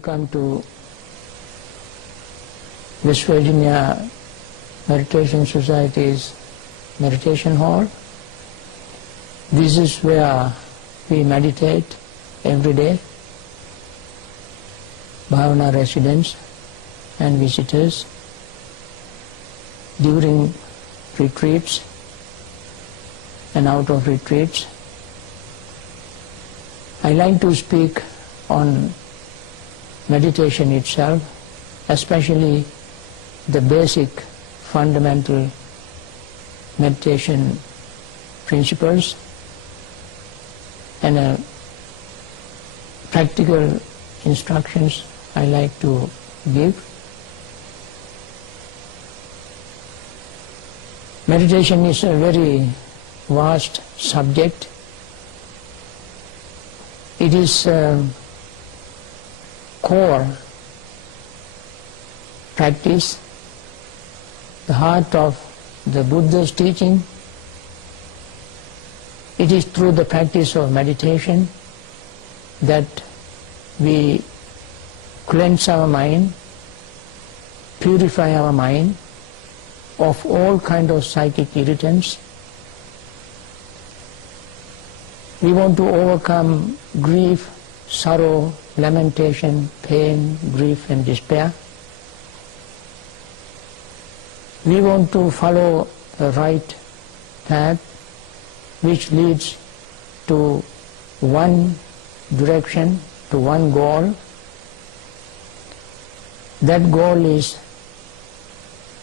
Welcome to West Virginia Meditation Society's meditation hall. This is where we meditate every day. Bhavana residents and visitors during retreats and out of retreats. I like to speak on meditation itself, especially the basic fundamental meditation principles and practical instructions I like to give. Meditation is a very vast subject. It is core practice, the heart of the Buddha's teaching. It is through the practice of meditation that we cleanse our mind, purify our mind of all kind of psychic irritants. We want to overcome grief, sorrow, lamentation, pain, grief and despair. We want to follow the right path which leads to one direction, to one goal. That goal is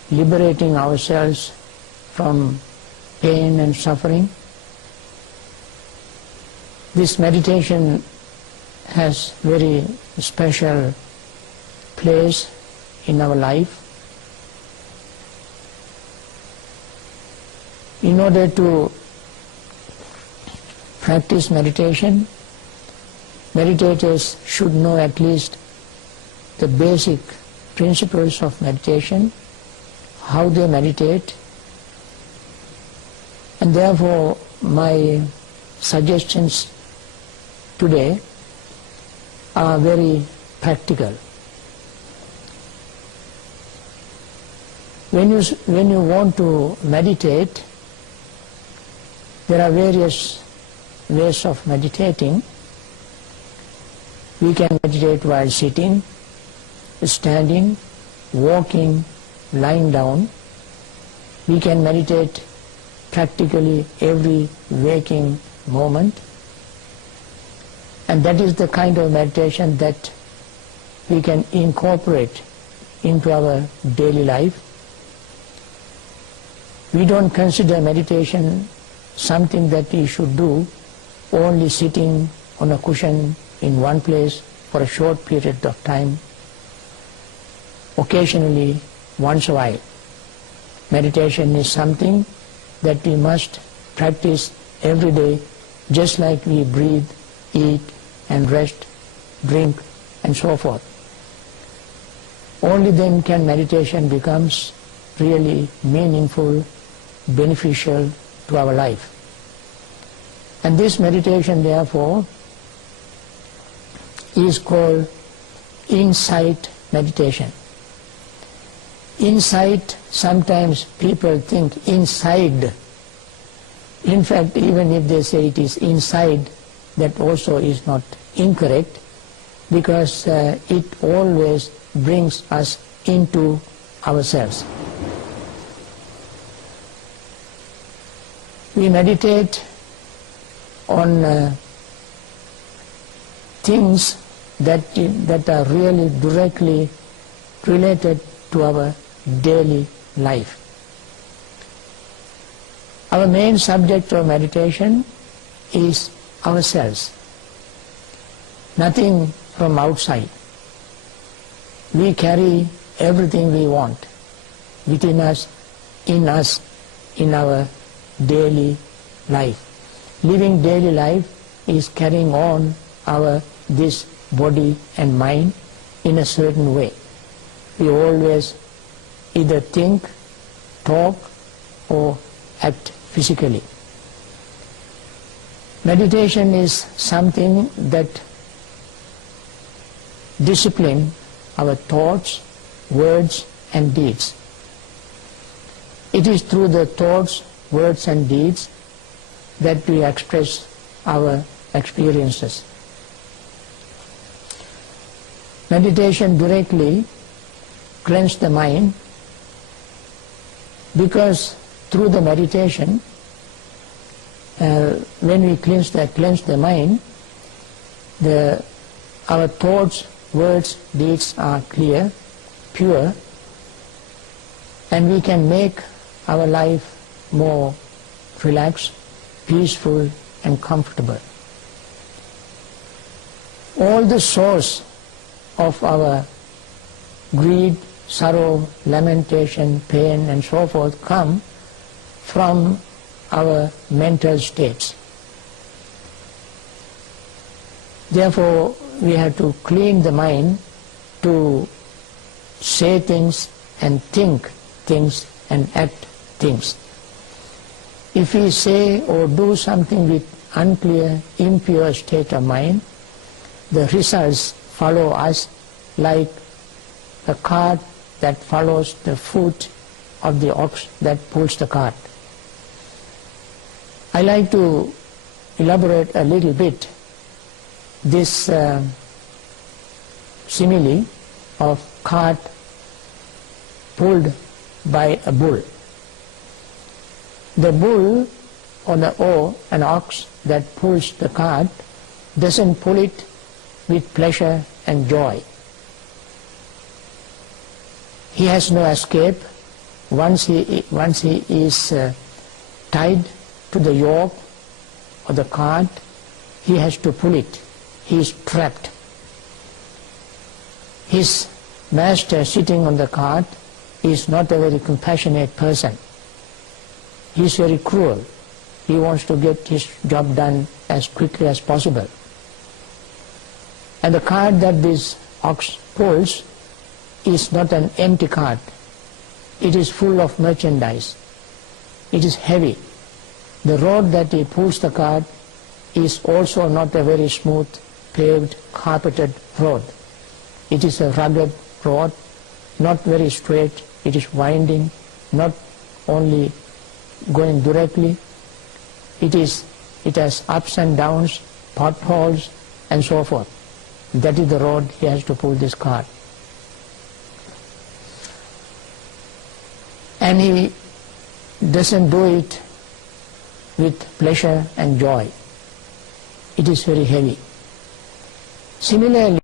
liberating ourselves from pain and suffering. This meditation has very special place in our life. In order to practice meditation, meditators should know at least the basic principles of meditation, how they meditate, and therefore my suggestions today are very practical. When you want to meditate, there are various ways of meditating. We can meditate while sitting, standing, walking, lying down. We can meditate practically every waking moment. And that is the kind of meditation that we can incorporate into our daily life. We don't consider meditation something that we should do only sitting on a cushion in one place for a short period of time, occasionally, once a while. Meditation is something that we must practice every day, just like we breathe, eat, and rest, drink, and so forth. Only then can meditation becomes really meaningful, beneficial to our life. And this meditation, therefore, is called insight meditation. Insight, sometimes people think inside. In fact, even if they say it is inside, that also is not incorrect, because it always brings us into ourselves. We meditate on things that are really directly related to our daily life. Our main subject of meditation is ourselves, nothing from outside. We carry everything we want within us, in our daily life. Living daily life is carrying on this body and mind in a certain way. We always either think, talk, or act physically. Meditation is something that discipline our thoughts, words and deeds. It is through the thoughts, words and deeds that we express our experiences. Meditation directly cleanses the mind, because through the meditation, when we cleanse the mind, our thoughts, words, deeds are clear, pure, and we can make our life more relaxed, peaceful and comfortable. All the source of our greed, sorrow, lamentation, pain and so forth come from our mental states. Therefore, we have to clean the mind to say things and think things and act things. If we say or do something with unclear, impure state of mind, the results follow us like a cart that follows the foot of the ox that pulls the cart. I like to elaborate a little bit this simile of cart pulled by a bull. The bull or an ox that pulls the cart doesn't pull it with pleasure and joy. He has no escape. Once he is tied to the yoke or the cart, he has to pull it. He is trapped. His master sitting on the cart is not a very compassionate person. He is very cruel. He wants to get his job done as quickly as possible. And the cart that this ox pulls is not an empty cart. It is full of merchandise. It is heavy. The road that he pulls the cart is also not a very smooth, paved, carpeted road. It is a rugged road, not very straight. It is winding, not only going directly. It has ups and downs, potholes and so forth. That is the road he has to pull this cart. And he doesn't do it with pleasure and joy. It is very heavy. Similarly,